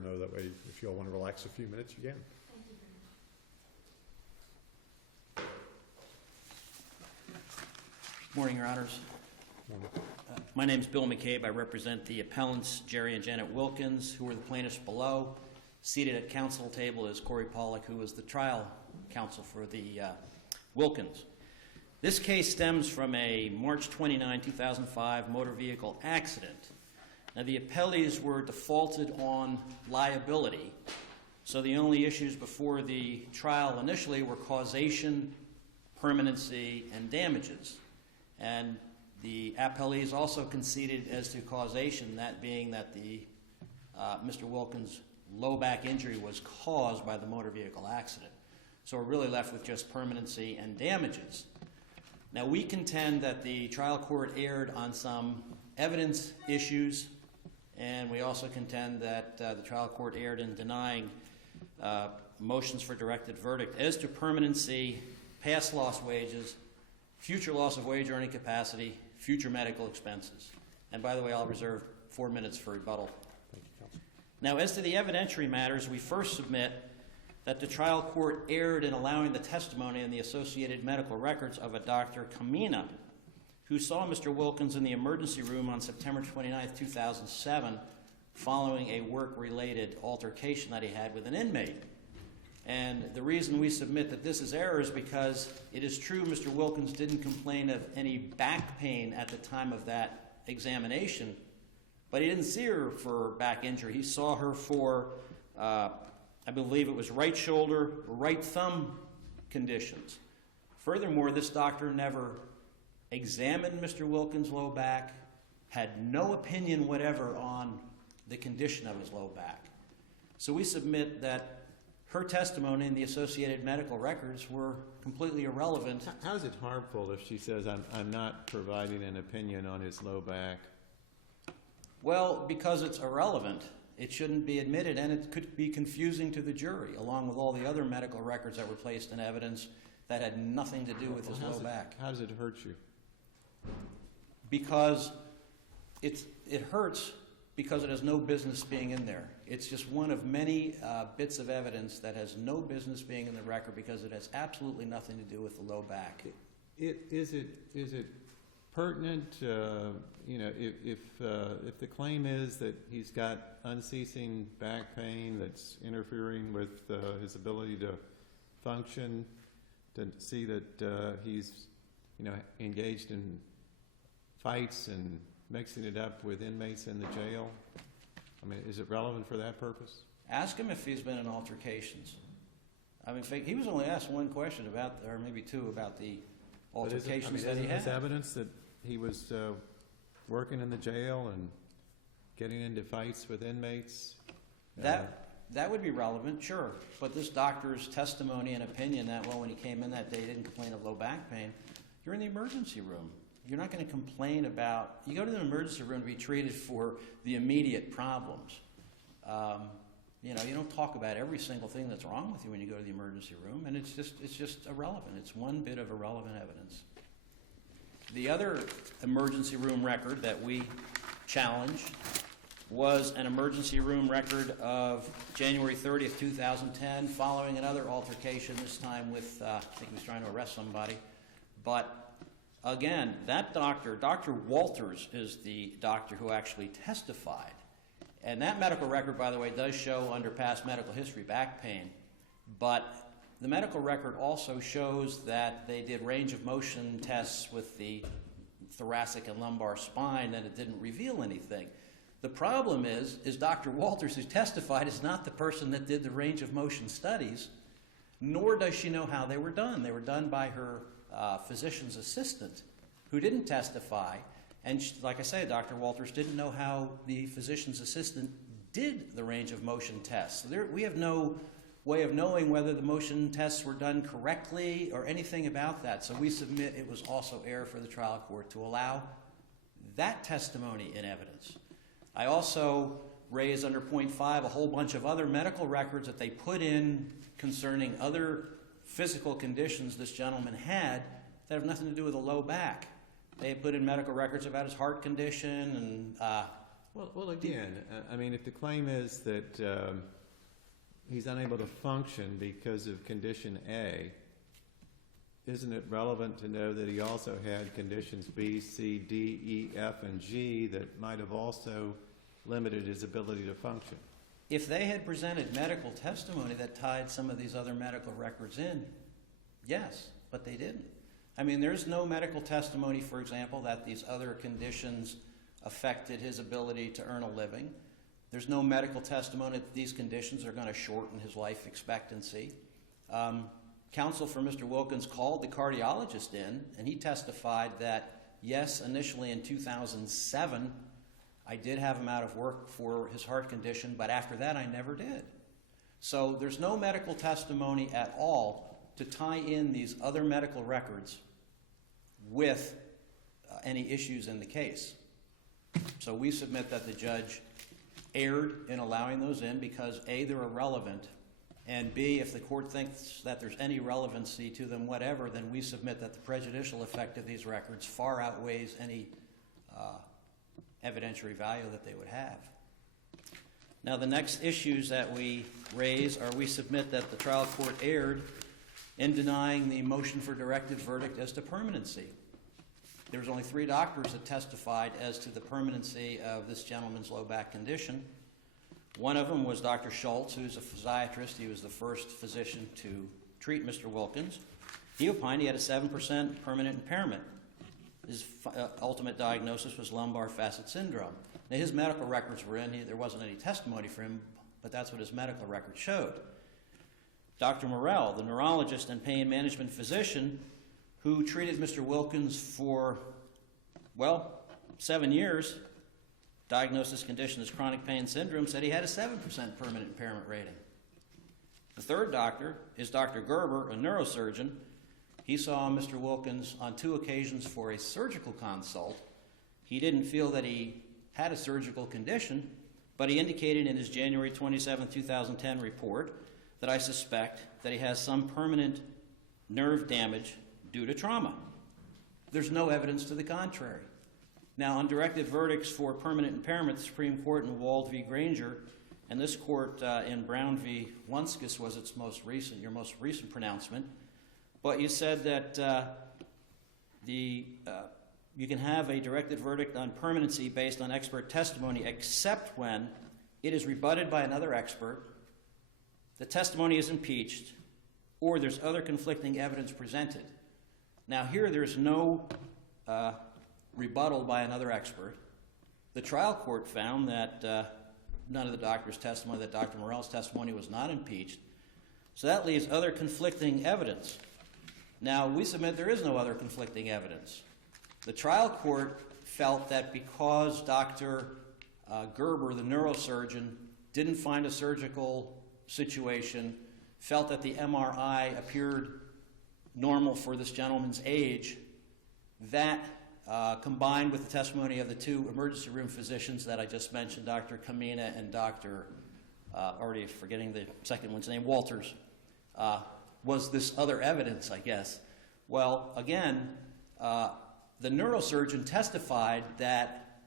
her know. That way, if you all want to relax a few minutes, you can. Thank you very much. Morning, Your Honors. My name is Bill McCabe. I represent the appellants, Jerry and Janet Wilkins, who were the plaintiffs below. Seated at counsel table is Corey Pollack, who was the trial counsel for the Wilkins. This case stems from a March 29, 2005 motor vehicle accident. Now, the appellees were defaulted on liability, so the only issues before the trial initially were causation, permanency, and damages. And the appellees also conceded as to causation, that being that the Mr. Wilkins' low back injury was caused by the motor vehicle accident. So we're really left with just permanency and damages. Now, we contend that the trial court erred on some evidence issues, and we also contend that the trial court erred in denying motions for directed verdict as to permanency, past lost wages, future loss of wage earning capacity, future medical expenses. And by the way, I'll reserve 4 minutes for rebuttal. Thank you, counsel. Now, as to the evidentiary matters, we first submit that the trial court erred in allowing the testimony in the associated medical records of a Dr. Kamina, who saw Mr. Wilkins in the emergency room on September 29, 2007, following a work-related altercation that he had with an inmate. And the reason we submit that this is error is because it is true Mr. Wilkins didn't complain of any back pain at the time of that examination, but he didn't see her for back injury. He saw her for, I believe it was right shoulder, right thumb conditions. Furthermore, this doctor never examined Mr. Wilkins' low back, had no opinion whatever on the condition of his low back. So we submit that her testimony in the associated medical records were completely irrelevant. How is it harmful if she says, I'm not providing an opinion on his low back? Well, because it's irrelevant. It shouldn't be admitted, and it could be confusing to the jury, along with all the other medical records that were placed in evidence that had nothing to do with his low back. How does it hurt you? Because it hurts because it has no business being in there. It's just one of many bits of evidence that has no business being in the record because it has absolutely nothing to do with the low back. Is it pertinent, if the claim is that he's got unceasing back pain that's interfering with his ability to function, to see that he's engaged in fights and mixing it up with inmates in the jail? I mean, is it relevant for that purpose? Ask him if he's been in altercations. I mean, he was only asked one question about, or maybe two, about the altercations that he had. Is evidence that he was working in the jail and getting into fights with inmates? That would be relevant, sure. But this doctor's testimony and opinion that, well, when he came in that day, he didn't complain of low back pain. You're in the emergency room. You're not going to complain about, you go to the emergency room to be treated for the immediate problems. You don't talk about every single thing that's wrong with you when you go to the emergency room, and it's just irrelevant. It's one bit of irrelevant evidence. The other emergency room record that we challenged was an emergency room record of January 30th, 2010, following another altercation, this time with, I think he was trying to arrest somebody. But again, that doctor, Dr. Walters, is the doctor who actually testified. And that medical record, by the way, does show under past medical history back pain. But the medical record also shows that they did range of motion tests with the thoracic and lumbar spine, and it didn't reveal anything. The problem is Dr. Walters, who testified, is not the person that did the range of motion studies, nor does she know how they were done. They were done by her physician's assistant, who didn't testify. And like I say, Dr. Walters didn't know how the physician's assistant did the range of motion tests. So we have no way of knowing whether the motion tests were done correctly or anything about that. So we submit it was also error for the trial court to allow that testimony in evidence. I also raised under point 5 a whole bunch of other medical records that they put in concerning other physical conditions this gentleman had that have nothing to do with a low back. They put in medical records about his heart condition and Well, again, I mean, if the claim is that he's unable to function because of condition A, isn't it relevant to know that he also had conditions B, C, D, E, F, and G that might have also limited his ability to function? If they had presented medical testimony that tied some of these other medical records in, yes, but they didn't. I mean, there's no medical testimony, for example, that these other conditions affected his ability to earn a living. There's no medical testimony that these conditions are going to shorten his life expectancy. Counsel for Mr. Wilkins called the cardiologist in, and he testified that, yes, initially in 2007, I did have him out of work for his heart condition, but after that, I never did. So there's no medical testimony at all to tie in these other medical records with any issues in the case. So we submit that the judge erred in allowing those in because A, they're irrelevant, and B, if the court thinks that there's any relevancy to them, whatever, then we submit that the prejudicial effect of these records far outweighs any evidentiary value that they would have. Now, the next issues that we raise are we submit that the trial court erred in denying the motion for directed verdict as to permanency. There was only 3 doctors that testified as to the permanency of this gentleman's low back condition. One of them was Dr. Schultz, who's a physiatrist. He was the first physician to treat Mr. Wilkins. He opined he had a 7% permanent impairment. His ultimate diagnosis was lumbar facet syndrome. Now, his medical records were in. There wasn't any testimony for him, but that's what his medical record showed. Dr. Morrell, the neurologist and pain management physician who treated Mr. Wilkins for, 7 years, diagnosed his condition as chronic pain syndrome, said he had a 7% permanent impairment rating. The third doctor is Dr. Gerber, a neurosurgeon. He saw Mr. Wilkins on 2 occasions for a surgical consult. He didn't feel that he had a surgical condition, but he indicated in his January 27, 2010 report that I suspect that he has some permanent nerve damage due to trauma. There's no evidence to the contrary. Now, on directed verdicts for permanent impairment, the Supreme Court in Wald v. Granger, and this court in Brown v. Lunskus was your most recent pronouncement, but you said that you can have a directed verdict on permanency based on expert testimony except when it is rebutted by another expert, the testimony is impeached, or there's other conflicting evidence presented. Now, here there's no rebuttal by another expert. The trial court found that none of the doctor's testimony, that Dr. Morrell's testimony was not impeached. So that leaves other conflicting evidence. Now, we submit there is no other conflicting evidence. The trial court felt that because Dr. Gerber, the neurosurgeon, didn't find a surgical situation, felt that the MRI appeared normal for this gentleman's age, that combined with the testimony of the 2 emergency room physicians that I just mentioned, Dr. Kamina and Dr. Already forgetting the second one's name, Walters, was this other evidence, I guess. Well, again, the neurosurgeon testified that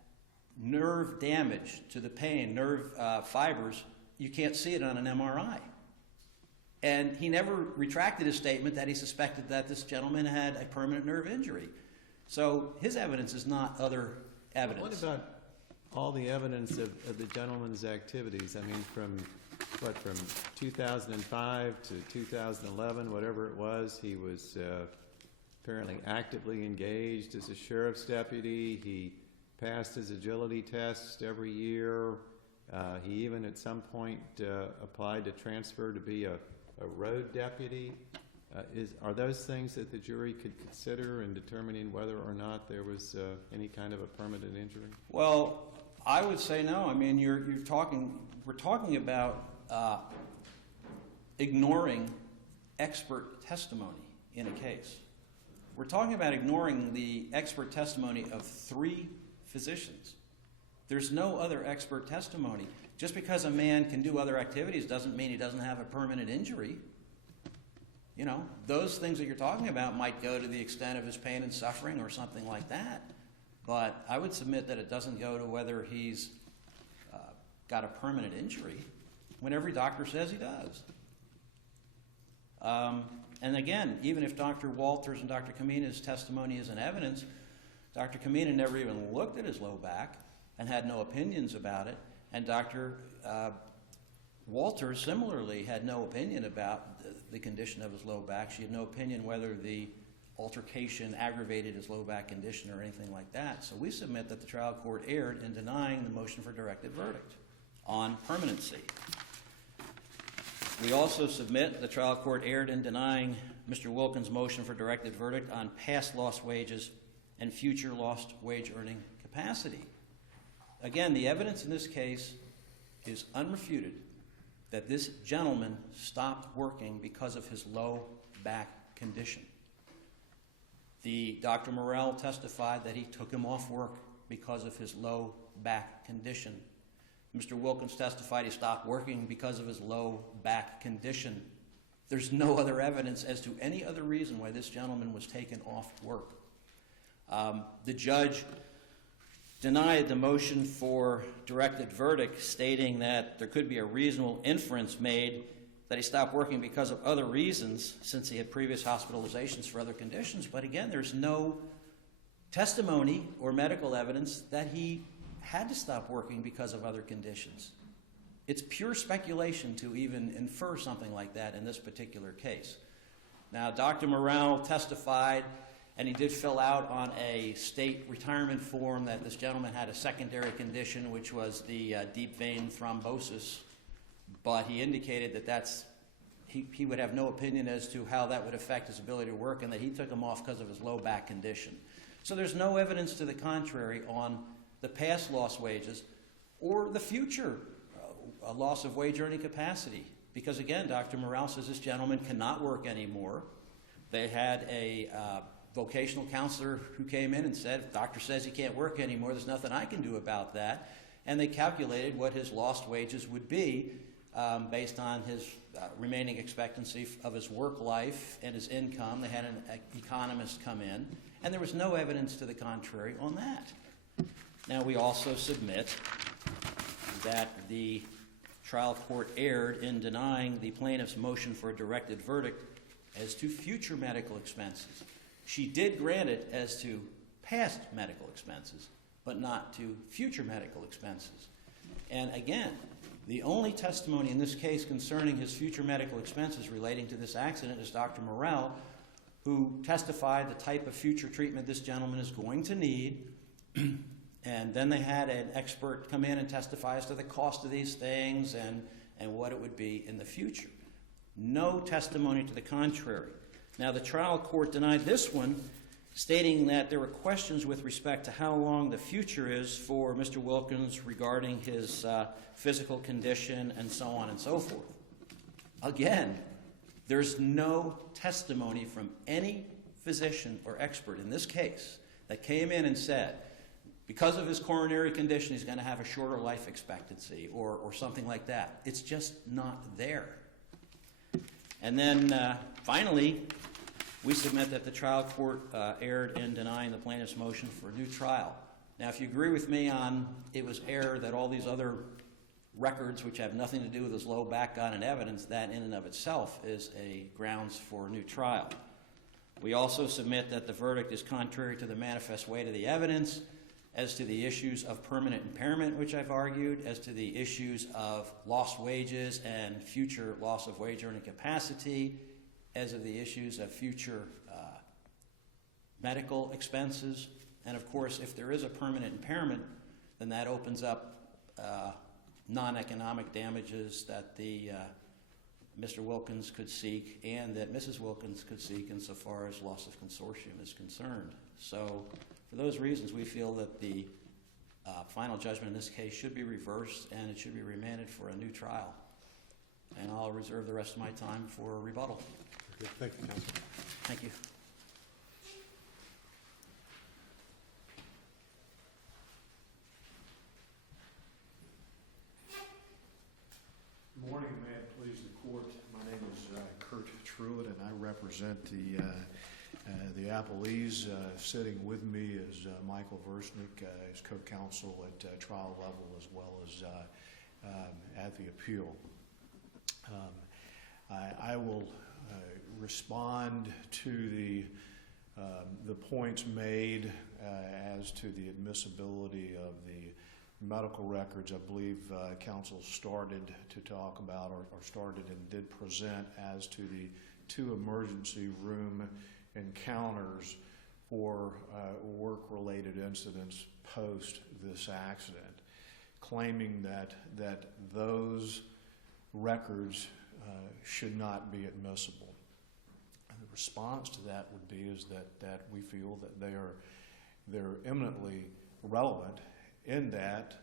nerve damage to the pain, nerve fibers, you can't see it on an MRI. And he never retracted his statement that he suspected that this gentleman had a permanent nerve injury. So his evidence is not other evidence. What about all the evidence of the gentleman's activities? I mean, from 2005 to 2011, whatever it was, he was apparently actively engaged as a sheriff's deputy. He passed his agility test every year. He even at some point applied to transfer to be a road deputy. Are those things that the jury could consider in determining whether or not there was any kind of a permanent injury? Well, I would say no. I mean, we're talking about ignoring expert testimony in a case. We're talking about ignoring the expert testimony of 3 physicians. There's no other expert testimony. Just because a man can do other activities doesn't mean he doesn't have a permanent injury. You know, those things that you're talking about might go to the extent of his pain and suffering or something like that. But I would submit that it doesn't go to whether he's got a permanent injury when every doctor says he does. And again, even if Dr. Walters and Dr. Kamina's testimony is in evidence, Dr. Kamina never even looked at his low back and had no opinions about it, and Dr. Walters similarly had no opinion about the condition of his low back. She had no opinion whether the altercation aggravated his low back condition or anything like that. So we submit that the trial court erred in denying the motion for directed verdict on permanency. We also submit the trial court erred in denying Mr. Wilkins' motion for directed verdict on past lost wages and future lost wage earning capacity. Again, the evidence in this case is unrefuted that this gentleman stopped working because of his low back condition. Dr. Morrell testified that he took him off work because of his low back condition. Mr. Wilkins testified he stopped working because of his low back condition. There's no other evidence as to any other reason why this gentleman was taken off work. The judge denied the motion for directed verdict, stating that there could be a reasonable inference made that he stopped working because of other reasons, since he had previous hospitalizations for other conditions. But again, there's no testimony or medical evidence that he had to stop working because of other conditions. It's pure speculation to even infer something like that in this particular case. Now, Dr. Morrell testified, and he did fill out on a state retirement form that this gentleman had a secondary condition, which was the deep vein thrombosis. But he indicated that he would have no opinion as to how that would affect his ability to work, and that he took him off because of his low back condition. So there's no evidence to the contrary on the past lost wages or the future loss of wage earning capacity. Because again, Dr. Morrell says this gentleman cannot work anymore. They had a vocational counselor who came in and said, if the doctor says he can't work anymore, there's nothing I can do about that. And they calculated what his lost wages would be based on his remaining expectancy of his work life and his income. They had an economist come in, and there was no evidence to the contrary on that. Now, we also submit that the trial court erred in denying the plaintiff's motion for a directed verdict as to future medical expenses. She did grant it as to past medical expenses, but not to future medical expenses. And again, the only testimony in this case concerning his future medical expenses relating to this accident is Dr. Morrell, who testified the type of future treatment this gentleman is going to need. And then they had an expert come in and testify as to the cost of these things and what it would be in the future. No testimony to the contrary. Now, the trial court denied this one, stating that there were questions with respect to how long the future is for Mr. Wilkins regarding his physical condition and so on and so forth. Again, there's no testimony from any physician or expert in this case that came in and said, because of his coronary condition, he's going to have a shorter life expectancy or something like that. It's just not there. And then finally, we submit that the trial court erred in denying the plaintiff's motion for a new trial. Now, if you agree with me on it was error that all these other records, which have nothing to do with his low back, got in evidence, that in and of itself is a grounds for a new trial. We also submit that the verdict is contrary to the manifest weight of the evidence as to the issues of permanent impairment, which I've argued, as to the issues of lost wages and future loss of wage earning capacity, as of the issues of future medical expenses. And of course, if there is a permanent impairment, then that opens up non-economic damages that Mr. Wilkins could seek and that Mrs. Wilkins could seek insofar as loss of consortium is concerned. So for those reasons, we feel that the final judgment in this case should be reversed and it should be remanded for a new trial. And I'll reserve the rest of my time for rebuttal. Okay, thank you, counsel. Thank you. Good morning, may it please the court. My name is Kurt Truitt, and I represent the appellees. Sitting with me is Michael Versnick, his co-counsel at trial level, as well as at the appeal. I will respond to the points made as to the admissibility of the medical records. I believe counsel started to talk about or started and did present as to the 2 emergency room encounters for work-related incidents post this accident, claiming that those records should not be admissible. And the response to that would be is that we feel that they're eminently relevant in that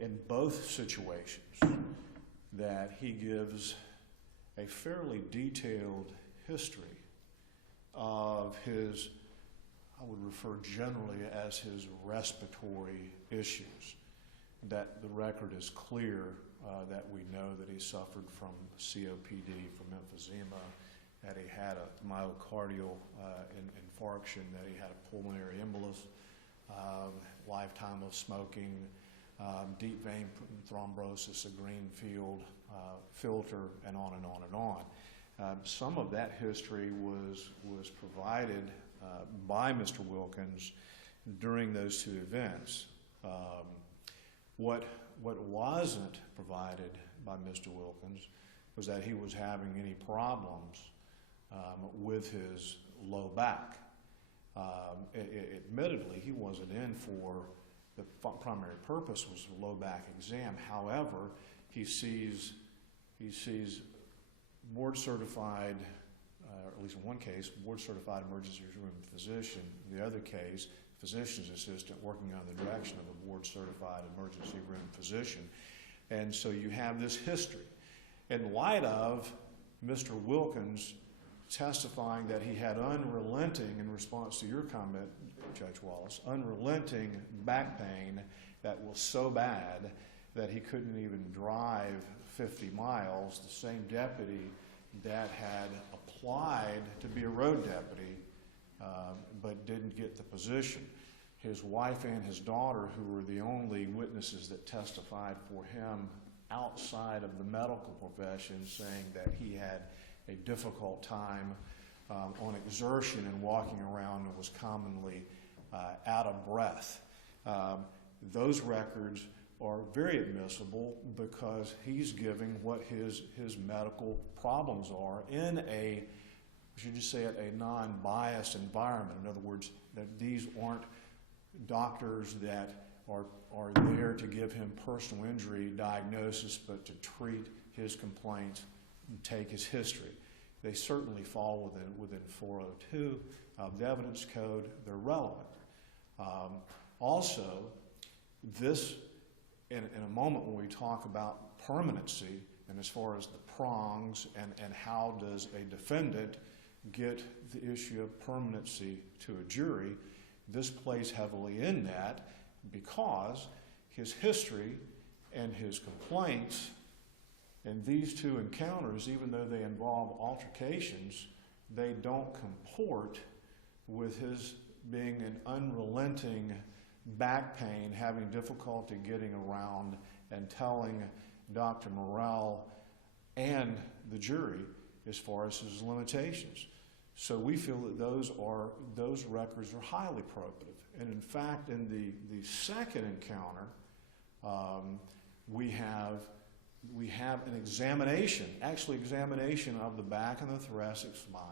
in both situations that he gives a fairly detailed history of his, I would refer generally as his respiratory issues, that the record is clear that we know that he suffered from COPD, from emphysema, that he had a myocardial infarction, that he had a pulmonary embolus, lifetime of smoking, deep vein thrombosis, a green field filter, and on and on and on. Some of that history was provided by Mr. Wilkins during those 2 events. What wasn't provided by Mr. Wilkins was that he was having any problems with his low back. Admittedly, he wasn't in for the primary purpose was a low back exam. However, he sees board certified, or at least in one case, board certified emergency room physician. In the other case, physician's assistant working under the direction of a board certified emergency room physician. And so you have this history. In light of Mr. Wilkins testifying that he had unrelenting, in response to your comment, Judge Wallace, unrelenting back pain that was so bad that he couldn't even drive 50 miles, the same deputy that had applied to be a road deputy but didn't get the position. His wife and his daughter, who were the only witnesses that testified for him outside of the medical profession, saying that he had a difficult time on exertion and walking around and was commonly out of breath. Those records are very admissible because he's giving what his medical problems are in a, should you say it, a non-biased environment. In other words, that these aren't doctors that are there to give him personal injury diagnosis, but to treat his complaints and take his history. They certainly fall within 402 of the evidence code. They're relevant. Also, this, in a moment when we talk about permanency, and as far as the prongs and how does a defendant get the issue of permanency to a jury, this plays heavily in that because his history and his complaints and these 2 encounters, even though they involve altercations, they don't comport with his being an unrelenting back pain, having difficulty getting around, and telling Dr. Morrell and the jury as far as his limitations. So we feel that those records are highly probative. And in fact, in the second encounter, we have an examination of the back and the thoracic spine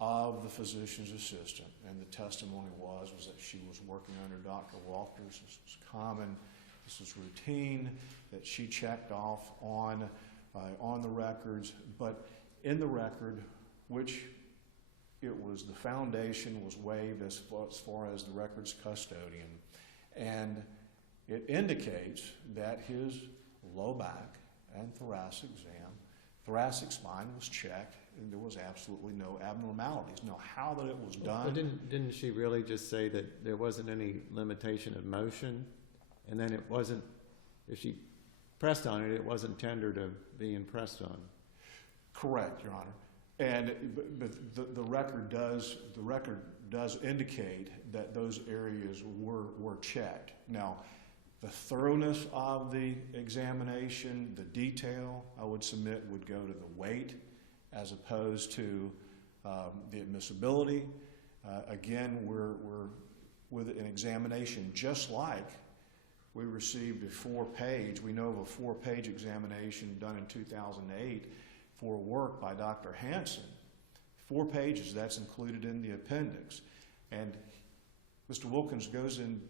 of the physician's assistant. And the testimony was that she was working under Dr. Walters. This was common. This was routine that she checked off on the records. But in the record, which it was the foundation was waived as far as the record's custodian. And it indicates that his low back and thoracic spine was checked, and there was absolutely no abnormalities. Now, how that it was done... But didn't she really just say that there wasn't any limitation of motion, and then it wasn't, if she pressed on it, it wasn't tender to being pressed on? Correct, Your Honor. But the record does indicate that those areas were checked. Now, The thoroughness of the examination, the detail, I would submit, would go to the weight as opposed to the admissibility. Again, we're with an examination just like we received a 4-page, we know of a 4-page examination done in 2008 for work by Dr. Hansen. 4 pages, that's included in the appendix. And Mr. Wilkins goes in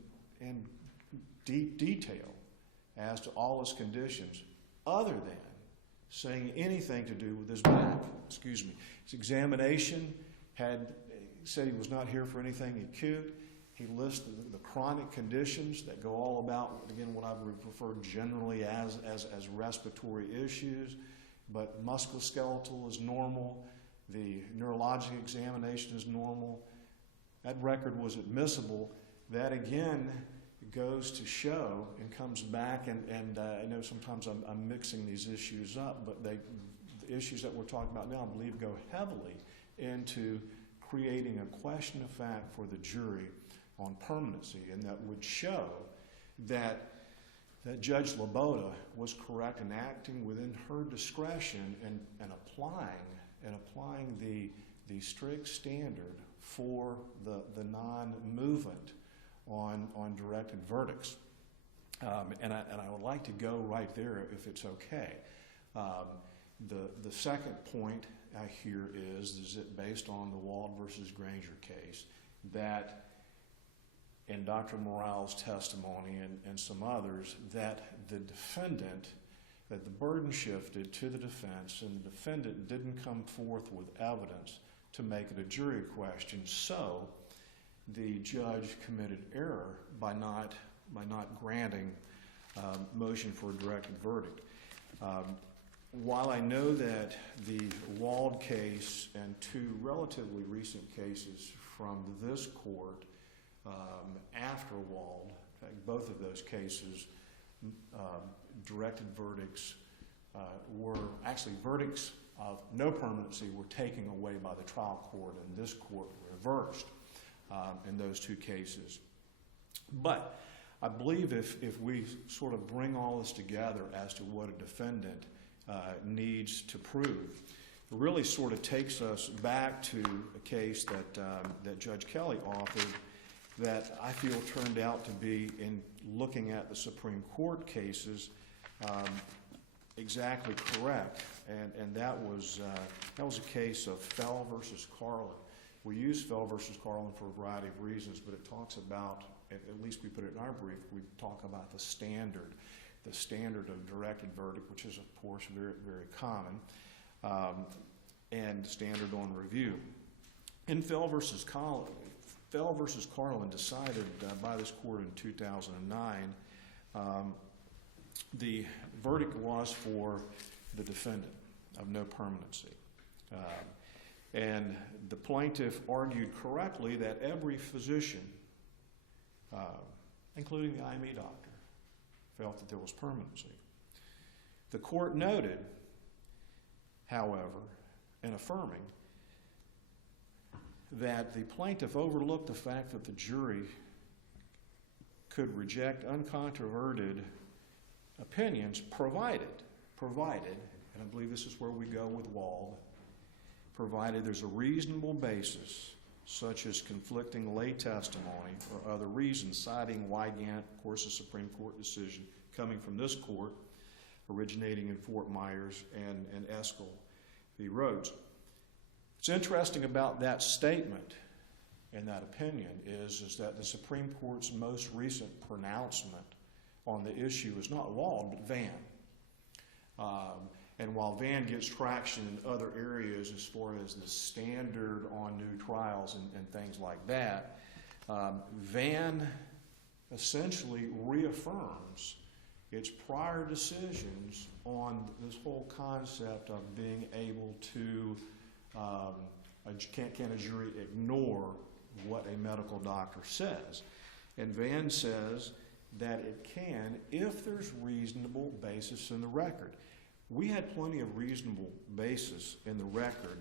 deep detail as to all his conditions other than saying anything to do with his back. Excuse me. His examination said he was not here for anything acute. He listed the chronic conditions that go all about, again, what I would refer generally as respiratory issues, but musculoskeletal is normal. The neurologic examination is normal. That record was admissible. That, again, goes to show and comes back, and I know sometimes I'm mixing these issues up, but the issues that we're talking about now, I believe, go heavily into creating a question of fact for the jury on permanency, and that would show that Judge Laboda was correct in acting within her discretion and applying the strict standard for the non-movement on directed verdicts. And I would like to go right there if it's okay. The second point I hear is it based on the Wald versus Granger case, that in Dr. Morale's testimony and some others, that the defendant, that the burden shifted to the defense, and the defendant didn't come forth with evidence to make it a jury question. So the judge committed error by not granting motion for a directed verdict. While I know that the Wald case and 2 relatively recent cases from this court after Wald, in fact, both of those cases, directed verdicts were actually verdicts of no permanency were taken away by the trial court, and this court reversed in those 2 cases. But I believe if we sort of bring all this together as to what a defendant needs to prove, it really sort of takes us back to a case that Judge Kelly authored that I feel turned out to be, in looking at the Supreme Court cases, exactly correct. And that was a case of Fell versus Carlin. We use Fell versus Carlin for a variety of reasons, but it talks about, at least we put it in our brief, we talk about the standard of directed verdict, which is, of course, very, very common, and standard on review. In Fell versus Carlin, decided by this court in 2009, the verdict was for the defendant of no permanency. And the plaintiff argued correctly that every physician, including the IME doctor, felt that there was permanency. The court noted, however, in affirming, that the plaintiff overlooked the fact that the jury could reject uncontroverted opinions provided, and I believe this is where we go with Wald, provided there's a reasonable basis, such as conflicting lay testimony or other reasons, citing Wygant, of course, a Supreme Court decision coming from this court, originating in Fort Myers and Eskel v. Rhodes. What's interesting about that statement and that opinion is that the Supreme Court's most recent pronouncement on the issue is not Wald, but Vann. And while Vann gets traction in other areas as far as the standard on new trials and things like that, Vann essentially reaffirms its prior decisions on this whole concept of being able to, can a jury ignore what a medical doctor says? And Vann says that it can if there's reasonable basis in the record. We had plenty of reasonable basis in the record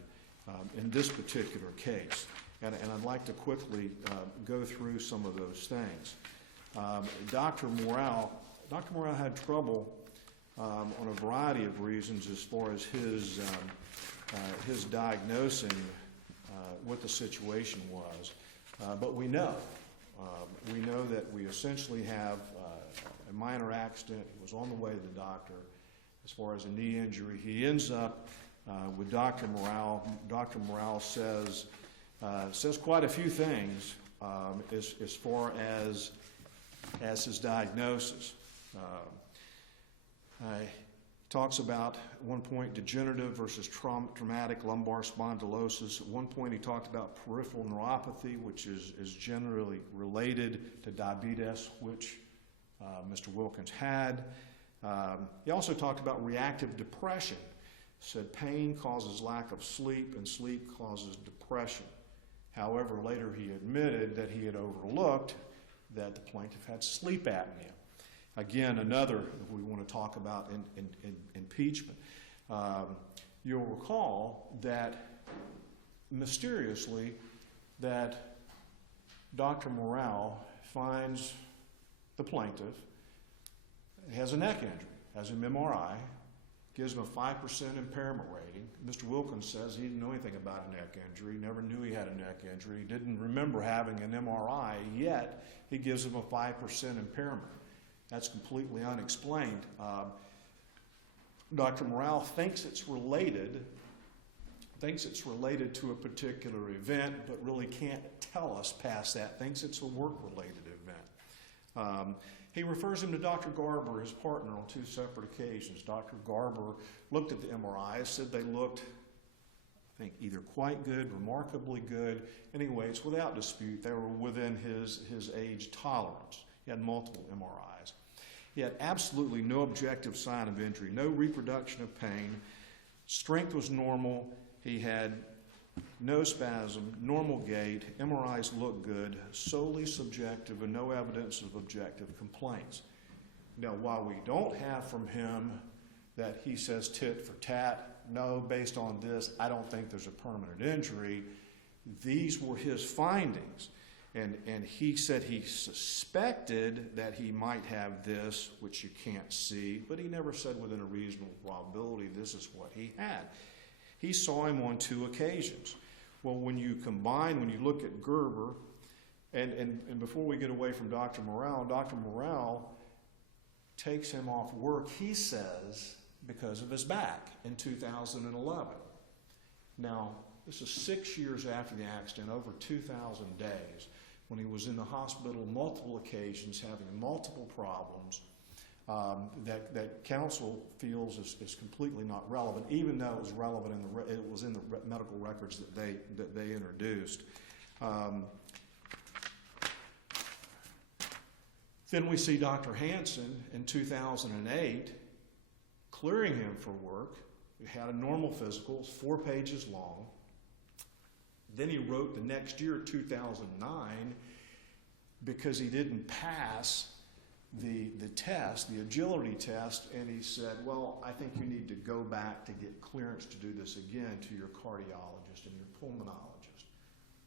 in this particular case, and I'd like to quickly go through some of those things. Dr. Morale had trouble on a variety of reasons as far as his diagnosing what the situation was. But we know that we essentially have a minor accident. He was on the way to the doctor as far as a knee injury. He ends up with Dr. Morale. Dr. Morale says quite a few things as far as his diagnosis. He talks about, at one point, degenerative versus traumatic lumbar spondylosis. At one point, he talked about peripheral neuropathy, which is generally related to diabetes, which Mr. Wilkins had. He also talked about reactive depression. Said pain causes lack of sleep, and sleep causes depression. However, later he admitted that he had overlooked that the plaintiff had sleep apnea. Again, another, if we want to talk about in impeachment. You'll recall that mysteriously that Dr. Morale finds the plaintiff has a neck injury, has an MRI, gives him a 5% impairment rating. Mr. Wilkins says he didn't know anything about a neck injury, never knew he had a neck injury, he didn't remember having an MRI, yet he gives him a 5% impairment. That's completely unexplained. Dr. Morale thinks it's related to a particular event, but really can't tell us past that, thinks it's a work-related event. He refers him to Dr. Garber, his partner, on 2 separate occasions. Dr. Garber looked at the MRIs, said they looked, I think, either quite good, remarkably good. Anyway, it's without dispute they were within his age tolerance. He had multiple MRIs. He had absolutely no objective sign of injury, no reproduction of pain. Strength was normal. He had no spasm, normal gait, MRIs look good, solely subjective and no evidence of objective complaints. Now, while we don't have from him that he says tit for tat, no, based on this, I don't think there's a permanent injury, these were his findings. And he said he suspected that he might have this, which you can't see, but he never said within a reasonable probability this is what he had. He saw him on 2 occasions. Well, when you look at Gerber, and before we get away from Dr. Morale takes him off work, he says, because of his back in 2011. Now, this is 6 years after the accident, over 2,000 days, when he was in the hospital multiple occasions, having multiple problems, that counsel feels is completely not relevant, even though it was relevant it was in the medical records that they introduced. Then we see Dr. Hansen in 2008 clearing him for work. He had a normal physical, it's 4 pages long. Then he wrote the next year, 2009, because he didn't pass the test, the agility test, and he said, well, I think you need to go back to get clearance to do this again to your cardiologist and your pulmonologist.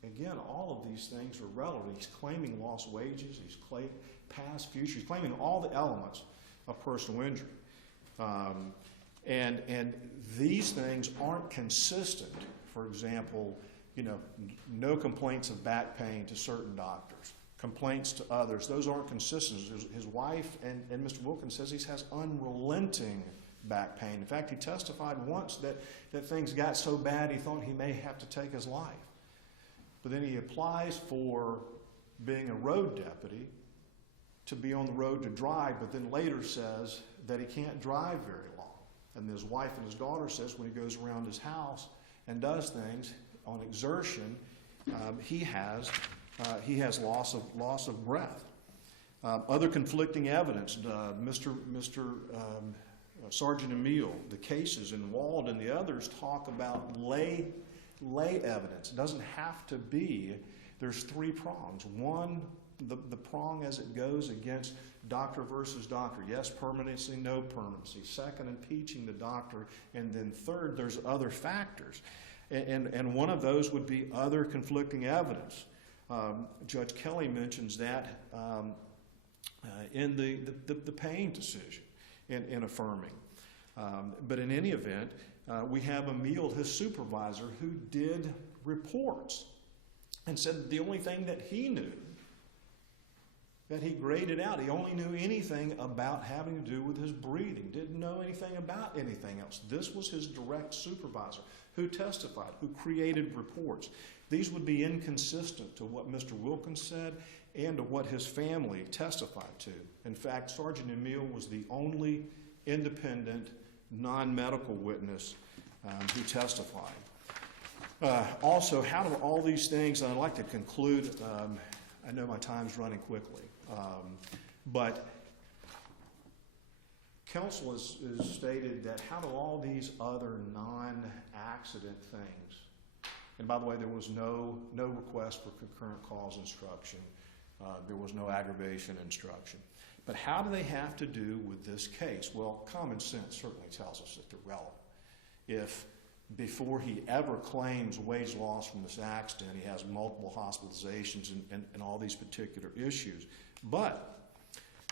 Again, all of these things are relevant. He's claiming lost wages, he's claiming past, future, he's claiming all the elements of personal injury. And these things aren't consistent. For example, no complaints of back pain to certain doctors, complaints to others. Those aren't consistent. His wife and Mr. Wilkins says he has unrelenting back pain. In fact, he testified once that things got so bad he thought he may have to take his life. But then he applies for being a road deputy to be on the road to drive, but then later says that he can't drive very long. And his wife and his daughter says when he goes around his house and does things on exertion, he has loss of breath. Other conflicting evidence. Sergeant Emile, the cases in Wald and the others talk about lay evidence. It doesn't have to be. There's 3 prongs. One, the prong as it goes against doctor versus doctor. Yes, permanency, no permanency. Second, impeaching the doctor. And then third, there's other factors. And one of those would be other conflicting evidence. Judge Kelly mentions that in the paying decision in affirming. But in any event, we have Emil, his supervisor, who did reports and said that the only thing that he knew, that he graded out, he only knew anything about having to do with his breathing, didn't know anything about anything else. This was his direct supervisor who testified, who created reports. These would be inconsistent to what Mr. Wilkins said and to what his family testified to. In fact, Sergeant Emil was the only independent, non-medical witness who testified. Also, how do all these things, and I'd like to conclude, I know my time's running quickly, but counsel has stated that how do all these other non-accident things, and by the way, there was no request for concurrent cause instruction, there was no aggravation instruction, but how do they have to do with this case? Well, common sense certainly tells us that they're relevant. If before he ever claims wage loss from this accident, he has multiple hospitalizations and all these particular issues. But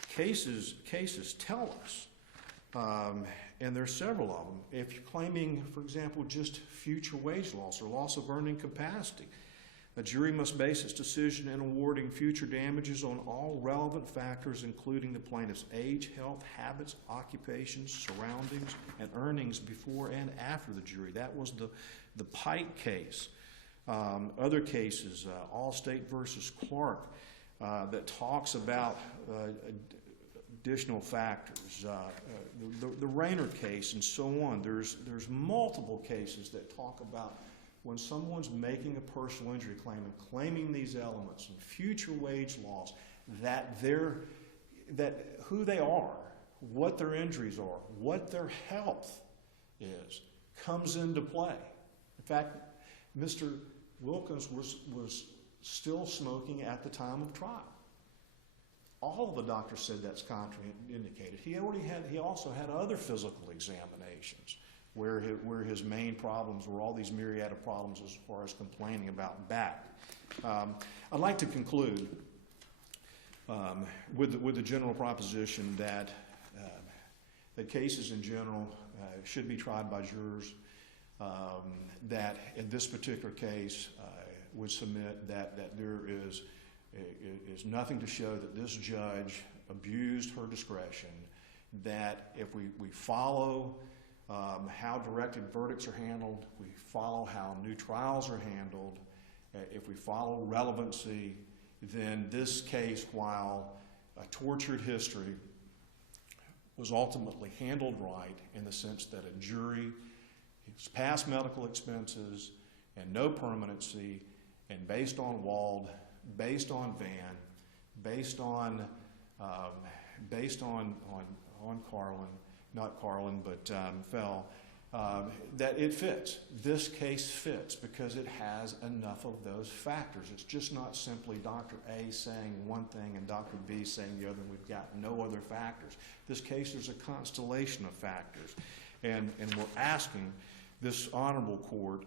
cases tell us, and there's several of them, if you're claiming, for example, just future wage loss or loss of earning capacity, a jury must base its decision in awarding future damages on all relevant factors, including the plaintiff's age, health, habits, occupations, surroundings, and earnings before and after the jury. That was the Pike case. Other cases, Allstate versus Clark, that talks about additional factors. The Rayner case and so on. There's multiple cases that talk about when someone's making a personal injury claim and claiming these elements and future wage loss, that who they are, what their injuries are, what their health is, comes into play. In fact, Mr. Wilkins was still smoking at the time of trial. All of the doctors said that's contraindicated. He also had other physical examinations where his main problems were all these myriad of problems as far as complaining about back. I'd like to conclude with the general proposition that cases in general should be tried by jurors, that in this particular case would submit that there is nothing to show that this judge abused her discretion, that if we follow how directed verdicts are handled, we follow how new trials are handled, if we follow relevancy, then this case, while a tortured history, was ultimately handled right in the sense that a jury, its past medical expenses and no permanency, and based on Wald, based on Van, based on Carlin, not Carlin, but Fell, that it fits. This case fits because it has enough of those factors. It's just not simply Dr. A saying one thing and Dr. B saying the other, and we've got no other factors. This case, there's a constellation of factors. And we're asking this honorable court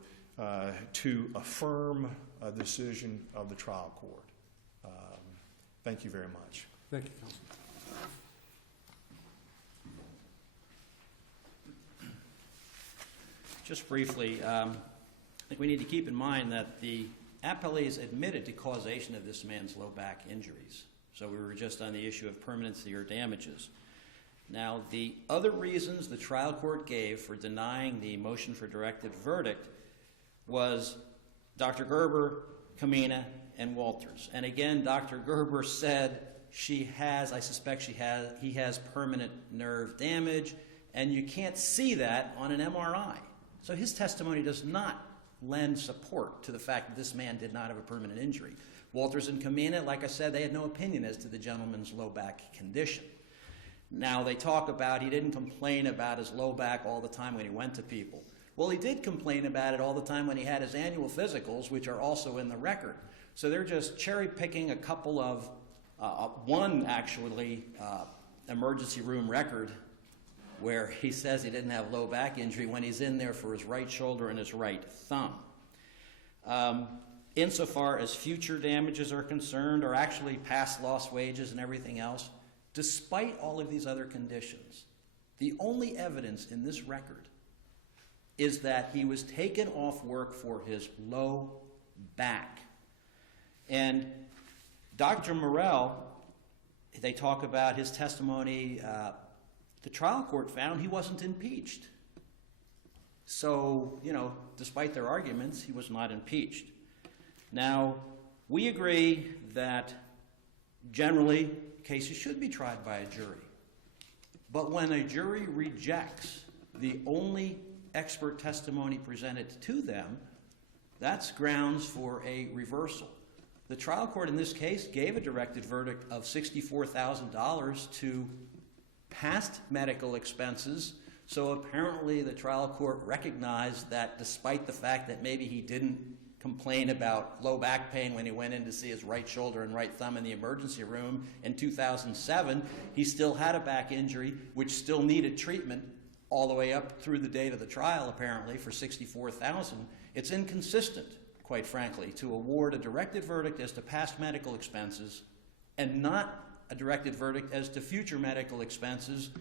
to affirm a decision of the trial court. Thank you very much. Thank you, Counsel. Just briefly, I think we need to keep in mind that the appellees admitted to causation of this man's low back injuries. So we were just on the issue of permanency or damages. Now, the other reasons the trial court gave for denying the motion for directed verdict was Dr. Gerber, Kamina, and Walters. And again, Dr. Gerber said he has permanent nerve damage, and you can't see that on an MRI. So his testimony does not lend support to the fact that this man did not have a permanent injury. Walters and Kamina, like I said, they had no opinion as to the gentleman's low back condition. Now, they talk about he didn't complain about his low back all the time when he went to people. Well, he did complain about it all the time when he had his annual physicals, which are also in the record. So they're just cherry-picking a couple of, one actually, emergency room record where he says he didn't have low back injury when he's in there for his right shoulder and his right thumb. Insofar as future damages are concerned, or actually past lost wages and everything else, despite all of these other conditions, the only evidence in this record is that he was taken off work for his low back. And Dr. Morell, they talk about his testimony, the trial court found he wasn't impeached. So, despite their arguments, he was not impeached. Now, we agree that generally cases should be tried by a jury. But when a jury rejects the only expert testimony presented to them, that's grounds for a reversal. The trial court in this case gave a directed verdict of $64,000 to past medical expenses. So apparently the trial court recognized that despite the fact that maybe he didn't complain about low back pain when he went in to see his right shoulder and right thumb in the emergency room in 2007, he still had a back injury which still needed treatment all the way up through the date of the trial, apparently, for $64,000. It's inconsistent, quite frankly, to award a directed verdict as to past medical expenses and not a directed verdict as to future medical expenses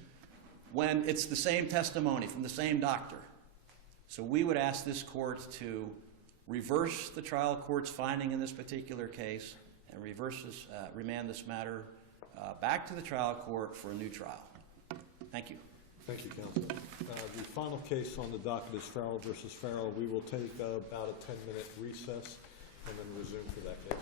when it's the same testimony from the same doctor. So we would ask this court to reverse the trial court's finding in this particular case and remand this matter back to the trial court for a new trial. Thank you. Thank you, counsel. The final case on the docket is Farrell versus Farrell. We will take about a 10-minute recess and then resume for that case.